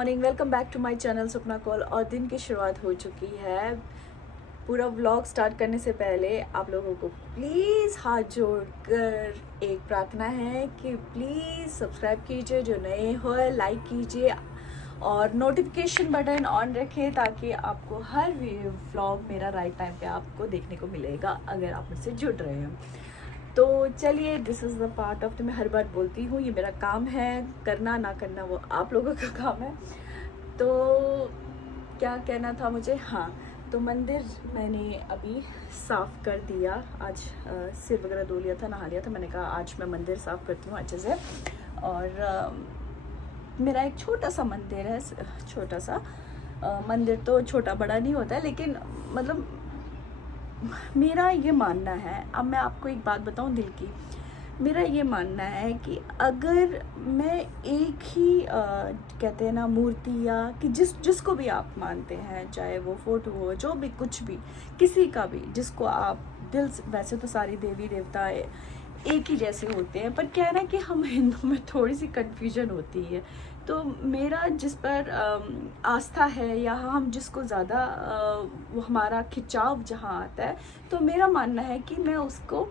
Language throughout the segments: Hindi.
Morning, welcome back to my channel Sapna Kaul. और दिन की शुरुआत हो चुकी है। पूरा व्लॉग स्टार्ट करने से पहले आप लोगों को प्लीज़ हाथ जोड़कर एक प्रार्थना है कि प्लीज़ सब्सक्राइब कीजिए, जो नए हो लाइक कीजिए और नोटिफिकेशन बटन ऑन रखें ताकि आपको हर व्लॉग मेरा राइट टाइम पे आपको देखने को मिलेगा अगर आप मुझसे जुड़ रहे हैं। तो चलिए, this is the part of, तो मैं हर बार बोलती हूँ ये मेरा काम है, करना ना करना वो आप लोगों का काम है। तो क्या कहना था मुझे, हाँ, तो मंदिर मैंने अभी साफ़ कर दिया। आज सिर वगैरह धो लिया था, नहा लिया था। मैंने कहा आज मैं मंदिर साफ़ करती हूँ अच्छे से। और मेरा एक छोटा सा मंदिर है, छोटा सा मंदिर तो छोटा बड़ा नहीं होता है, लेकिन मतलब मेरा ये मानना है, अब मैं आपको एक बात बताऊं दिल की, मेरा ये मानना है कि अगर मैं एक ही कहते हैं ना मूर्ति या कि जिसको भी आप मानते हैं, चाहे वो फोटो हो, जो भी कुछ भी, किसी का भी जिसको आप दिल से, वैसे तो सारी देवी देवता एक ही जैसे होते हैं, पर क्या है ना कि हम हिंदू में थोड़ी सी कन्फ्यूजन होती है। तो मेरा जिस पर आस्था है या हम जिसको ज़्यादा वो हमारा खिंचाव जहाँ आता है, तो मेरा मानना है कि मैं उसको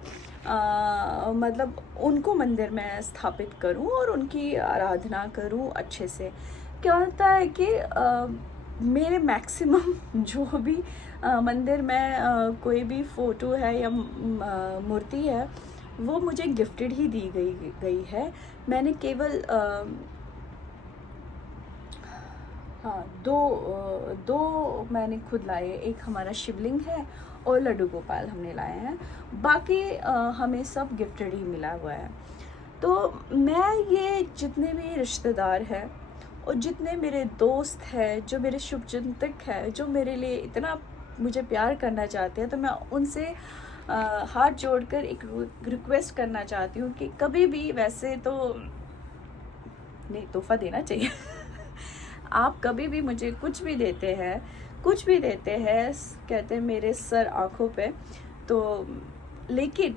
मतलब उनको मंदिर में स्थापित करूं और उनकी आराधना करूं अच्छे से। क्या होता है कि मेरे मैक्सिमम जो भी मंदिर में कोई भी फ़ोटो है या मूर्ति है, वो मुझे गिफ्टेड ही दी गई है। मैंने केवल हाँ, दो मैंने खुद लाए। एक हमारा शिवलिंग है और लड्डू गोपाल हमने लाए हैं। बाकी हमें सब गिफ्टेड ही मिला हुआ है। तो मैं ये जितने भी रिश्तेदार हैं और जितने मेरे दोस्त हैं, जो मेरे शुभचिंतक हैं, जो मेरे लिए इतना मुझे प्यार करना चाहते हैं, तो मैं उनसे हाथ जोड़कर एक रिक्वेस्ट करना चाहती हूँ कि कभी भी, वैसे तो नहीं, तोहफा देना चाहिए आप कभी भी मुझे कुछ भी देते हैं, कहते हैं मेरे सर आँखों पे, तो लेकिन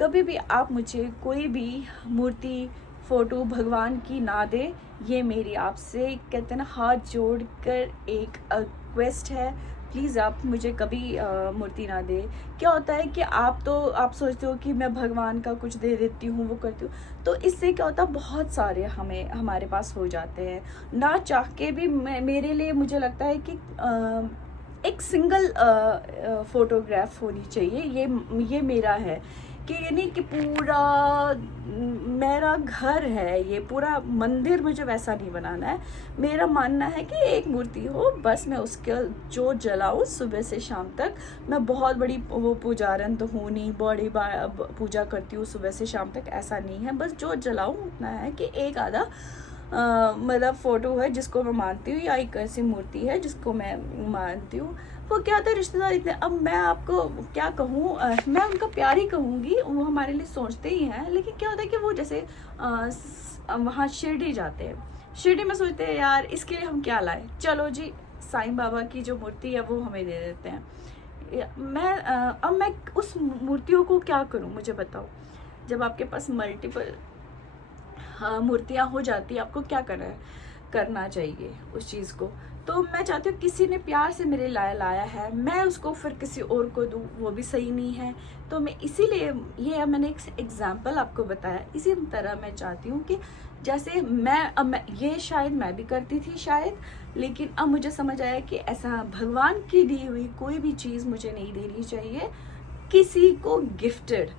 कभी भी आप मुझे कोई भी मूर्ति, फ़ोटो भगवान की ना दे। ये मेरी आपसे, कहते हैं ना, हाथ जोड़कर एक रिक्वेस्ट है। प्लीज़ आप मुझे कभी मूर्ति ना दे। क्या होता है कि आप सोचते हो कि मैं भगवान का कुछ दे देती हूँ, वो करती हूँ, तो इससे क्या होता है, बहुत सारे हमारे पास हो जाते हैं ना चाह के भी। मेरे लिए मुझे लगता है कि एक सिंगल फोटोग्राफ होनी चाहिए। ये मेरा है कि ये नहीं कि पूरा मेरा घर है, ये पूरा मंदिर मुझे वैसा नहीं बनाना है। मेरा मानना है कि एक मूर्ति हो, बस मैं उसके जो जलाऊँ सुबह से शाम तक। मैं बहुत बड़ी वो पुजारन तो हूँ नहीं, बड़ी पूजा करती हूँ सुबह से शाम तक, ऐसा नहीं है। बस जो जलाऊँ उतना है कि एक आधा मतलब फ़ोटो है जिसको मैं मानती हूँ, या एक ऐसी मूर्ति है जिसको मैं मानती हूँ। वो क्या होता है, रिश्तेदार इतने, अब मैं आपको क्या कहूँ, मैं उनका प्यार ही कहूँगी, वो हमारे लिए सोचते ही हैं। लेकिन क्या होता है कि वो जैसे वहाँ शिरडी जाते हैं, शिरडी में सोचते हैं यार इसके लिए हम क्या लाए, चलो जी साईं बाबा की जो मूर्ति है वो हमें दे देते हैं। अब मैं उस मूर्तियों को क्या करूँ, मुझे बताओ। जब आपके पास मल्टीपल मूर्तियाँ हो जाती है, आपको क्या करना चाहिए उस चीज़ को। तो मैं चाहती हूँ, किसी ने प्यार से मेरे लाया है, मैं उसको फिर किसी और को दूँ, वो भी सही नहीं है। तो मैं इसीलिए, ये मैंने एक एग्जाम्पल आपको बताया। इसी तरह मैं चाहती हूँ कि जैसे मैं ये शायद मैं भी करती थी शायद, लेकिन अब मुझे समझ आया कि ऐसा भगवान की दी हुई कोई भी चीज़ मुझे नहीं देनी चाहिए किसी को गिफ्टेड।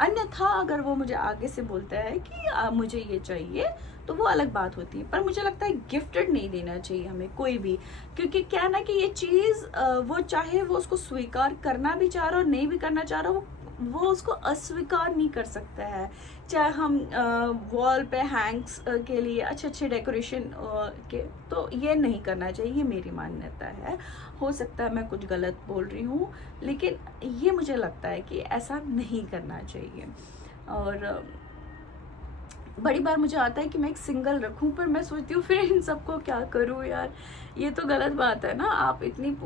अन्यथा अगर वो मुझे आगे से बोलता है कि मुझे ये चाहिए, तो वो अलग बात होती है। पर मुझे लगता है गिफ्टेड नहीं देना चाहिए हमें कोई भी, क्योंकि क्या है ना कि ये चीज़ वो चाहे वो उसको स्वीकार करना भी चाह रहा हो, नहीं भी करना चाह रहा हो, वो उसको अस्वीकार नहीं कर सकता है। चाहे हम वॉल पे हैंग्स के लिए अच्छे अच्छे डेकोरेशन के, तो ये नहीं करना चाहिए, ये मेरी मान्यता है। हो सकता है मैं कुछ गलत बोल रही हूँ, लेकिन ये मुझे लगता है कि ऐसा नहीं करना चाहिए। और बड़ी बार मुझे आता है कि मैं एक सिंगल रखूं, पर मैं सोचती हूँ फिर इन सबको क्या करूँ यार, ये तो गलत बात है ना। आप इतनी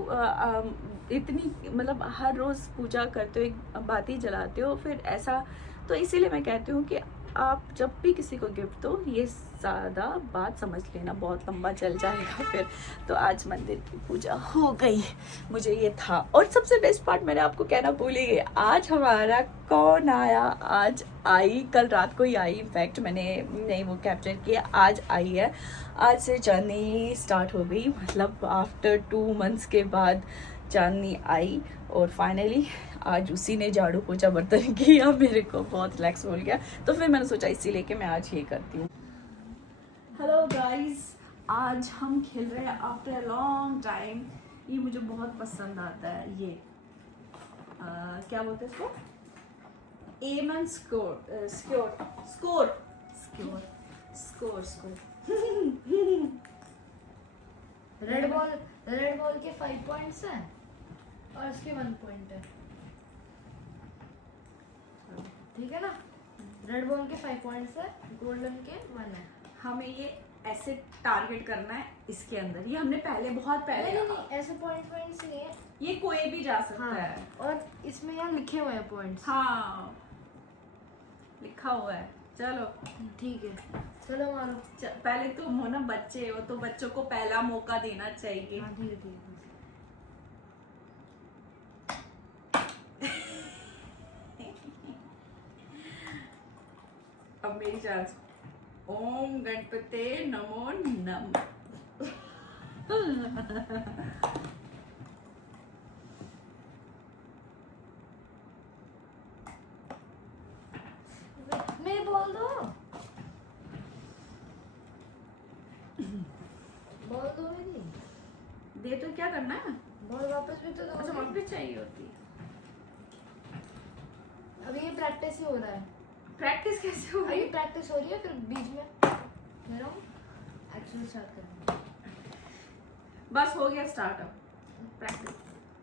मतलब हर रोज़ पूजा करते हो, एक बाती जलाते हो, फिर ऐसा। तो इसीलिए मैं कहती हूँ कि आप जब भी किसी को गिफ्ट दो, ये ज़्यादा बात समझ लेना, बहुत लंबा चल जाएगा फिर। तो आज मंदिर की पूजा हो गई, मुझे ये था। और सबसे बेस्ट पार्ट मैंने आपको कहना भूल ही गई, आज हमारा कौन आया, आज आई, कल रात को ही आई, इनफैक्ट मैंने नहीं वो कैप्चर किया, आज आई है। आज से जर्नी स्टार्ट हो गई, मतलब आफ्टर 2 मंथ्स के बाद चांदनी आई। और फाइनली आज उसी ने झाड़ू पोछा बर्तन किया, मेरे को बहुत रिलैक्स हो गया। तो फिर मैंने सोचा इसीलिए कि मैं आज ये करती हूँ। हेलो गाइस, आज हम खेल रहे हैं आफ्टर अ लॉन्ग टाइम। ये मुझे बहुत पसंद आता है, ये क्या बोलते हैं इसको, aim and score, score score score score score. Red ball के 5 पॉइंट्स हैं और इसके 1 पॉइंट है, ठीक है ना। रेड बॉल के 5 पॉइंट्स है, गोल्डन के 1 है। हमें ये ऐसे टारगेट करना है इसके अंदर, ये हमने पहले बहुत पहले नहीं ऐसे पॉइंट्स नहीं है, ये कोई भी जा सकता हाँ, है। और इसमें यहाँ लिखे हुए हैं पॉइंट्स, हाँ लिखा हुआ है। चलो ठीक है, चलो मारो। पहले तुम हो ना, बच्चे हो तो बच्चों को पहला मौका देना चाहिए। हाँ ठीक है ठीक है। अब मेरी चांस। ओम गणपते नमो नम। मैं बोल दो, बोल दो मेरी। दे तो क्या करना है, बॉल वापस भी तो दो। अच्छा वापस चाहिए होती। अभी ये प्रैक्टिस ही हो रहा है। प्रैक्टिस कैसे हो अभी रही? प्रैक्टिस हो रही है, फिर बीच में मेरा एक्चुअली स्टार्ट करना। बस हो गया स्टार्ट अब प्रैक्टिस।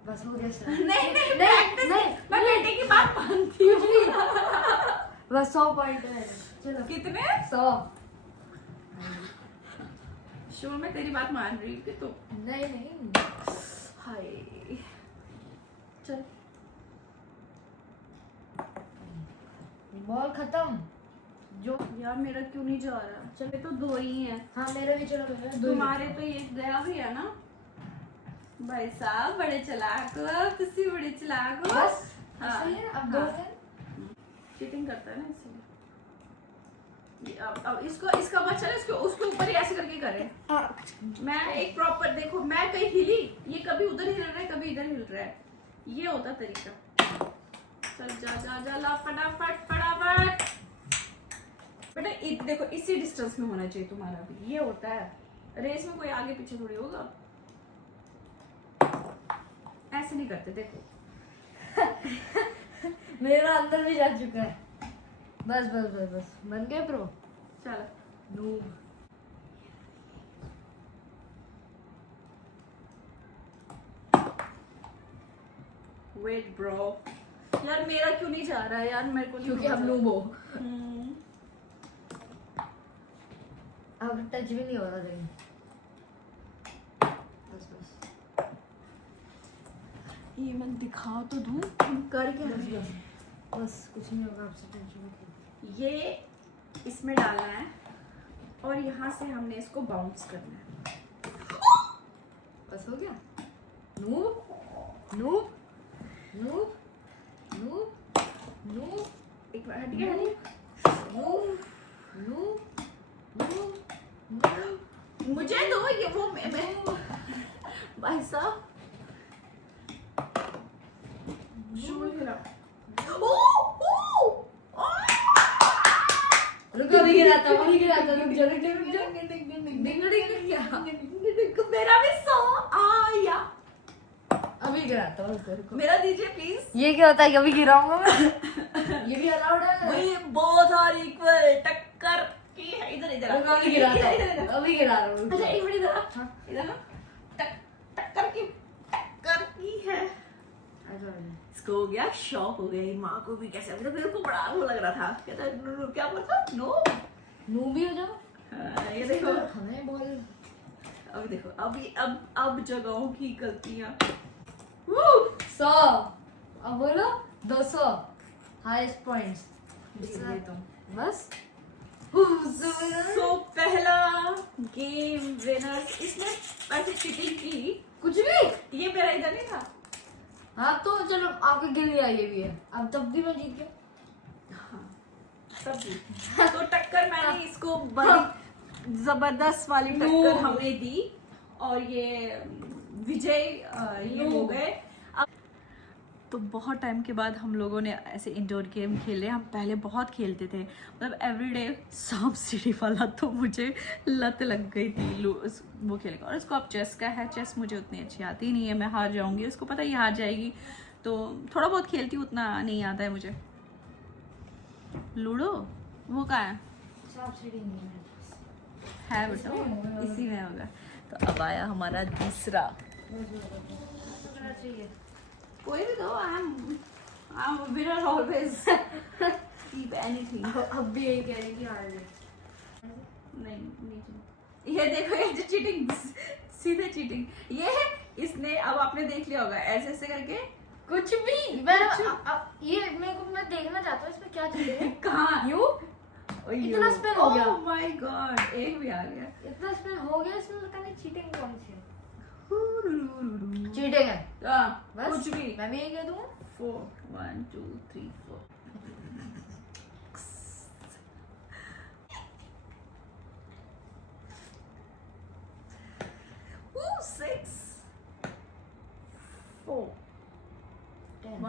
बस हो गया स्टार्ट। नहीं नहीं नहीं, practice- नहीं, मैं बेटे की बात मानती हूँ। बस 100 पॉइंट है। चलो कितने? 100। शो में तेरी बात मान रही थी तो। नहीं नहीं, हाय चल बॉल खत्म। जो यार मेरा क्यों नहीं जा रहा? चले तो 2 ही हैं। हाँ मेरा भी, चलो मेरा 2 तुम्हारे तो ये गया भी है ना। भाई साहब बड़े चालाक हो, तुसी बड़े चालाक हो। बस हाँ, सही है। अब 2 हाँ। है। चीटिंग करता है ना इसलिए। अब इसको इसका मत चले, इसको उसके ऊपर ही ऐसे करके करे। मैं एक प्रॉपर देखो, मैं कहीं हिली, ये कभी उधर हिल रहा है कभी इधर हिल रहा है, ये होता तरीका। चल जा जा जा ला फटाफट फटाफट। बेटा देखो इसी डिस्टेंस में होना चाहिए तुम्हारा भी, ये होता है रेस में, कोई आगे पीछे थोड़ी होगा। ऐसे नहीं करते देखो। मेरा अंदर भी जा चुका है। बस बस बस बस बन गए प्रो। चल नूब। वेट ब्रो, यार मेरा क्यों नहीं जा रहा है यार, मेरे को नहीं क्योंकि समझ हम आ- नूब हो। हम्म, अब टच भी नहीं हो रहा कहीं। बस बस ये मैं दिखा तो दूं, तुम कर क्या बस रहे हो? बस बस कुछ नहीं होगा, आपसे टेंशन मत लो। ये इसमें डालना है और यहाँ से हमने इसको बाउंस करना है। बस हो गया। Noob noob noob noob noob एक बार हट गया, हट गया। Noob noob noob noob. मुझे दो ये वो मैं भाई साहब शूल खिला। ओ ओ ओ रुको, अभी गिराता हूँ, अभी गिराता हूँ, रुक जा रुक जा रुक जा। मेरा भी 100 आया। अभी गिराता हूँ, रुको रुको। मेरा दीजिए प्लीज। ये क्या होता है, अभी गिराऊंगा मैं। ये भी अलाउड है। भाई बोथ आर इक्वल, टक्कर की है। इधर इधर रुको, अभी गिराता हूँ, अभी गिरा रहा हूँ। अच्छा एक मिनट इधर आ। इधर ना टक्कर की है। इसको हो गया, शॉक हो गई, माँ को भी कैसे, अभी तो मेरे को बड़ा वो लग रहा था, कहता क्या बोलता नो। नूब भी हो जाओ। हाँ, ये देखो हमें बॉल। अब देखो अभी अब जगहों की गलतियां। 100। अब बोलो 200 हाईएस्ट पॉइंट्स। बस सो पहला गेम विनर, इसने वैसे चीटिंग की कुछ भी। ये मेरा इधर नहीं था। हाँ तो चलो आपके गिर लिया, ये भी है। अब तब भी मैं जीत गया। हाँ, सब जीत। तो टक्कर मैंने इसको बड़ी जबरदस्त वाली टक्कर हमने दी और ये विजय ये हो गए। अब तो बहुत टाइम के बाद हम लोगों ने ऐसे इंडोर गेम खेले। हम पहले बहुत खेलते थे, मतलब एवरीडे सांप सीढ़ी वाला, तो मुझे लत लग गई थी वो खेलने का। और उसको अब चेस का है, चेस मुझे उतनी अच्छी आती नहीं है, मैं हार जाऊंगी, उसको पता ही हार जाएगी, तो थोड़ा बहुत खेलती हूँ, उतना नहीं आता है मुझे। लूडो वो कहाँ है? सांप सीढ़ी नहीं है बेटा, इसी में होगा। तो अब आया हमारा दूसरा। चाहिए। कोई भी दो, I am winner always, keep anything. अब भी यही कह रही कि हार गए। नहीं नीचे, ये देखो, ये जो चीटिंग, सीधे चीटिंग ये है। इसने, अब आपने देख लिया होगा, ऐसे ऐसे करके कुछ भी। मैं ये मेरे को, मैं देखना चाहता हूँ इसमें क्या चीज है। कहाँ यूं इतना स्पेल हो गया। ओह माय गॉड, एक भी आ गया। इतना स्पेल हो गया इसमें, पता नहीं चीटिंग कौन सी है। चीटिंग है बस, कुछ भी। मैं भी यही कह दूंगा। 4 1 2 3 4 6 4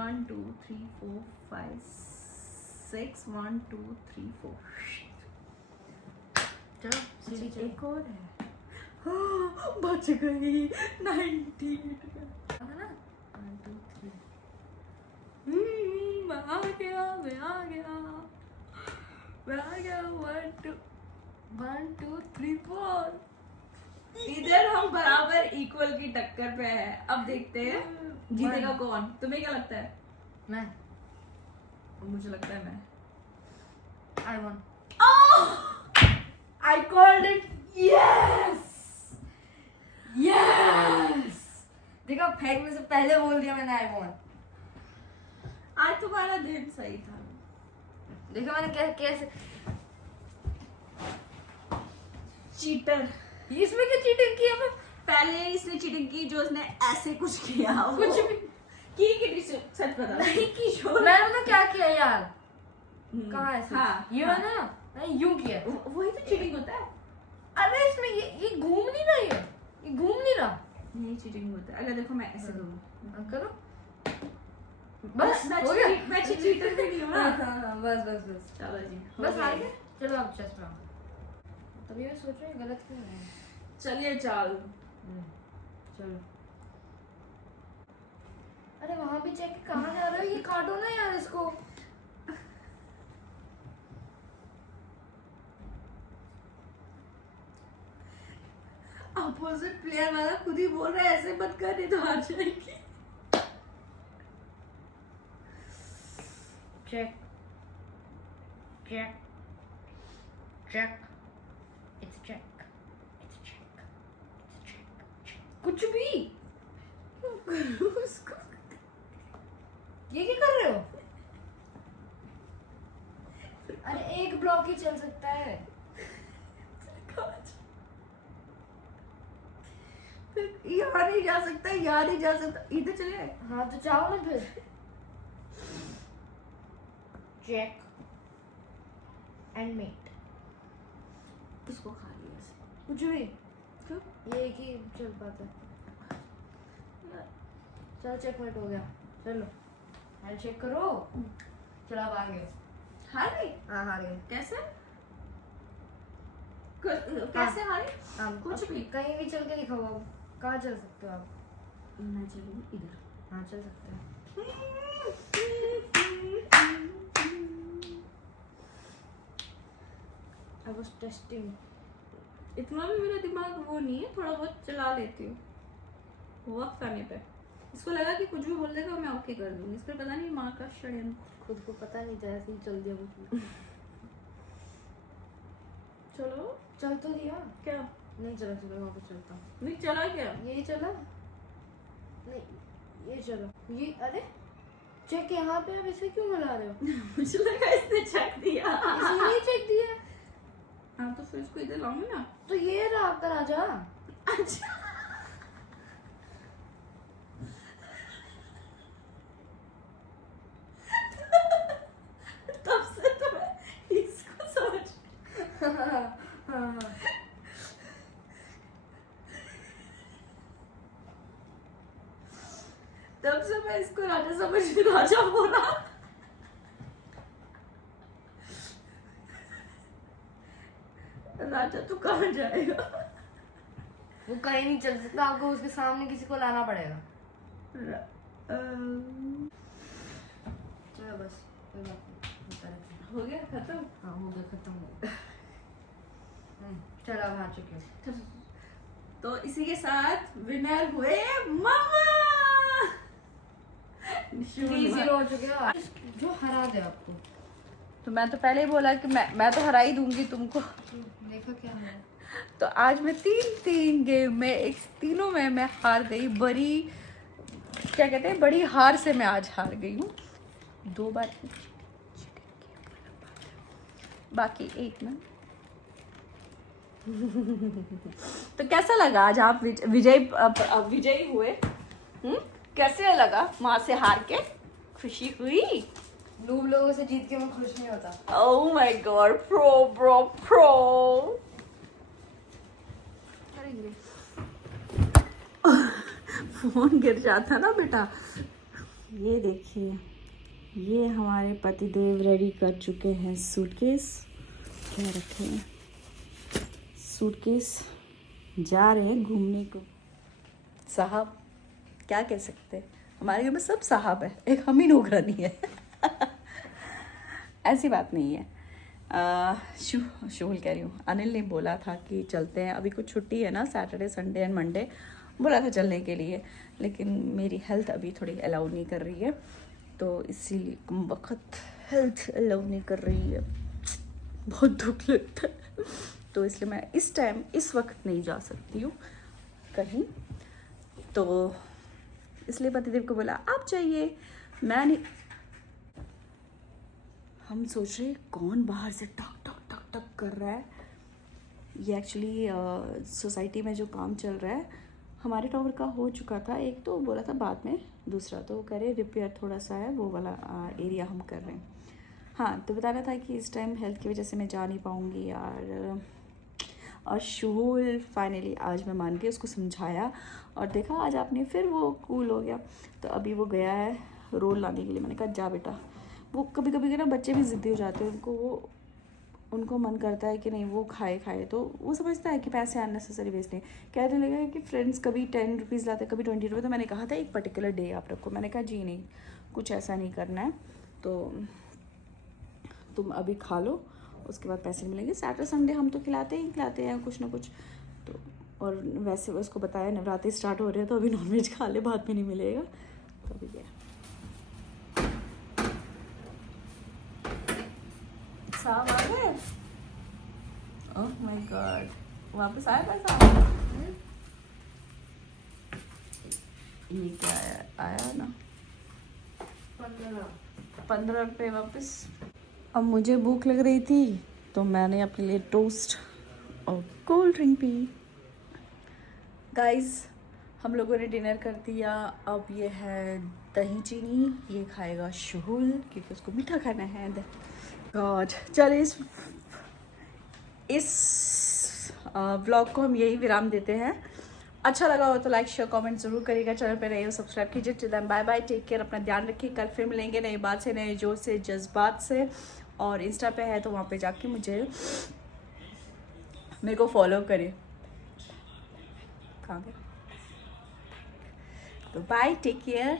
1 2 3 4 5 6 1 2 3 4। चलो सीढ़ी चलो। एक और है। बच गई। 90 है ना। 1 2 3 मैं आ गया, मैं आ गया, मैं आ गया। 1 2 3 4। इधर हम बराबर इक्वल की टक्कर पे है। अब देखते हैं जीतेगा कौन। तुम्हें क्या लगता है? मैं। मुझे लगता है मैं। I won. I called it. Yes, yes. देखो फेंकने से पहले बोल दिया मैंने I won. आज तुम्हारा दिन सही था। देखो मैंने कैसे चीटर। इसमें क्या चीटिंग की है? पहले इसने चीटिंग की, जो उसने ऐसे कुछ किया, कुछ भी की सच बता। नहीं की। मैंने तो क्या किया यार? कहाँ है? हाँ, ये वाला ना, मैंने यूं किया। वही तो चीटिंग होता है। अरे इसमें ये घूम नहीं रहा, ये घूम नहीं रहा। यही चीटिंग होता है। अगर देखो मैं ऐसे करूँ, करो बस, मैं हो गया। मैं चीटर भी नहीं हूँ ना। हाँ, बस चलो जी, बस आ गए। चलो आप चेस पे आओ। तभी मैं सोच रही हूँ गलत क्यों है। चलिए चाल। चलो। अरे वहां भी चेक, कहाँ जा रहे हो? ये काटो ना यार इसको। अपोजिट प्लेयर वाला खुद ही बोल रहा है ऐसे मत कर, नहीं तो हार जाएगी। Check. Check. Check. It's a check. It's a check. It's a check. कुछ भी। उसको ये क्या कर रहे हो? अरे एक ब्लॉक ही चल सकता है। यहाँ नहीं जा सकता, यहाँ नहीं जा सकता, इधर चले। हाँ तो जाओ ना फिर। Check. And mate. उसको खा लिया ऐसे। कुछ भी। क्यों? ये एक ही चल पाता है। चल चेकमेट हो गया। चलो हैंड चेक करो। चलो अब आ गए। हार गई? हाँ हार गए। कैसे? कैसे हारे? कुछ भी। कहीं भी चल के दिखाओ। अब कहाँ चल सकते हो आप? मैं चलूँ इधर। हाँ चल सकते हैं। I was testing. इतना भी मेरा दिमाग वो नहीं है, थोड़ा बहुत चला लेती हूँ वक्त आने पे। इसको लगा कि कुछ भी बोल देगा मैं ओके कर दूंगी, इसको पता नहीं माँ का षड्यंत्र। खुद को पता नहीं था, ऐसे ही चल दिया कुछ। चलो चल तो दिया। क्या? नहीं चला, चलो वापस चलता हूँ। नहीं चला क्या? यही चला नहीं, ये चलो। ये अरे चेक यहाँ पे, आप इसे क्यों मिला रहे हो? मुझे लगा इसने चेक दिया। इसीलिए चेक दिया। हाँ तो फिर इसको इधर लाऊंगी ना। तो ये रहा आपका राजा। अच्छा तब से तो मैं इसको समझ तब से मैं इसको राजा समझ राजा बोला। राजा तू कहाँ जाएगा? वो कहीं नहीं चल सकता, आपको उसके सामने किसी को लाना पड़ेगा। चलो बस कोई बात नहीं, हो गया खत्म। हाँ हो गया, खत्म हो गया। चलो अब हार चुके हो। तो इसी के साथ विनर हुए मामा। 3-0 हो चुके हो, जो हरा दे आपको। तो मैं तो पहले ही बोला कि मैं तो हरा ही दूंगी तुमको। देखो क्या है। तो आज मैं 3 गेम में तीनों में मैं हार गई। बड़ी क्या कहते हैं, बड़ी हार से मैं आज हार गई हूँ। 2 बार बाकी 1 में। तो कैसा लगा आज आप विजयी हुए? कैसे लगा वहां से हार के? खुशी हुई? नूब लोगों से जीत के मैं खुश नहीं होता। Oh my God, pro. Phone गिर जाता ना बेटा। ये देखिए, ये हमारे पतिदेव रेडी कर चुके हैं सूटकेस। क्या रखे हैं? सूटकेस जा रहे हैं घूमने को। साहब क्या कह सकते हैं, हमारे घर में सब साहब है, एक हम ही नौकरानी है। ऐसी बात नहीं है। शुभल कह रही हूँ, अनिल ने बोला था कि चलते हैं, अभी कुछ छुट्टी है ना, सैटरडे संडे एंड मंडे, बोला था चलने के लिए, लेकिन मेरी हेल्थ अभी थोड़ी अलाउ नहीं कर रही है, तो इसीलिए वक्त हेल्थ अलाउ नहीं कर रही है। बहुत दुख लगता है, तो इसलिए मैं इस टाइम इस वक्त नहीं जा सकती हूँ कहीं। तो इसलिए पतिदेव को बोला आप चाहिए, मैं नहीं। हम सोच रहे कौन बाहर से टक टक टक टक कर रहा है। ये एक्चुअली सोसाइटी में जो काम चल रहा है, हमारे टावर का हो चुका था एक, तो बोला था बाद में, दूसरा तो करे रिपेयर थोड़ा सा है, वो वाला एरिया हम कर रहे हैं। हाँ, तो बताना था कि इस टाइम हेल्थ की वजह से मैं जा नहीं पाऊँगी यार। और शुहुल फाइनली आज मैं मान के उसको समझाया और देखा आज आपने फिर वो कूल हो गया। तो अभी वो गया है रोल लाने के लिए। मैंने कहा जा बेटा। वो कभी कभी ना बच्चे भी ज़िद्दी हो जाते हैं, उनको मन करता है कि नहीं वो खाए, तो वो समझता है कि पैसे अननेसेसरी वेस्ट नहीं। कहने लगा कि फ्रेंड्स कभी 10 रुपीज़ लाते, कभी 20 रुपये। तो मैंने कहा था एक पर्टिकुलर डे आप रखो। मैंने कहा जी नहीं, कुछ ऐसा नहीं करना है, तो तुम अभी खा लो, उसके बाद पैसे मिलेंगे। सैटरडे संडे हम तो खिलाते हैं कुछ ना कुछ। तो और वैसे उसको बताया नवरात्रि स्टार्ट हो रहे हैं, तो अभी नॉनवेज खा ले, बाद में नहीं मिलेगा। तो अभी गया साहब आ गए। ओह माय गॉड, वापस आया पैसा। ये क्या आया ना 15 रुपये वापस। अब मुझे भूख लग रही थी, तो मैंने अपने लिए टोस्ट और कोल्ड ड्रिंक पी। गाइस, हम लोगों ने डिनर कर दिया। अब ये है दही चीनी, ये खाएगा शुहुल क्योंकि उसको मीठा खाना है। गॉड, चलिए इस व्लॉग को हम यही विराम देते हैं। अच्छा लगा हो तो लाइक शेयर कमेंट जरूर करिएगा। चैनल पे नए हो सब्सक्राइब कीजिए। Till then bye bye, take care, अपना ध्यान रखिए। कल फिर मिलेंगे नई बात से, नए जोश से, जज्बात से। और इंस्टा पे है तो वहाँ पे जाके मेरे को फॉलो करिए। कहाँ गए? तो बाय, टेक केयर।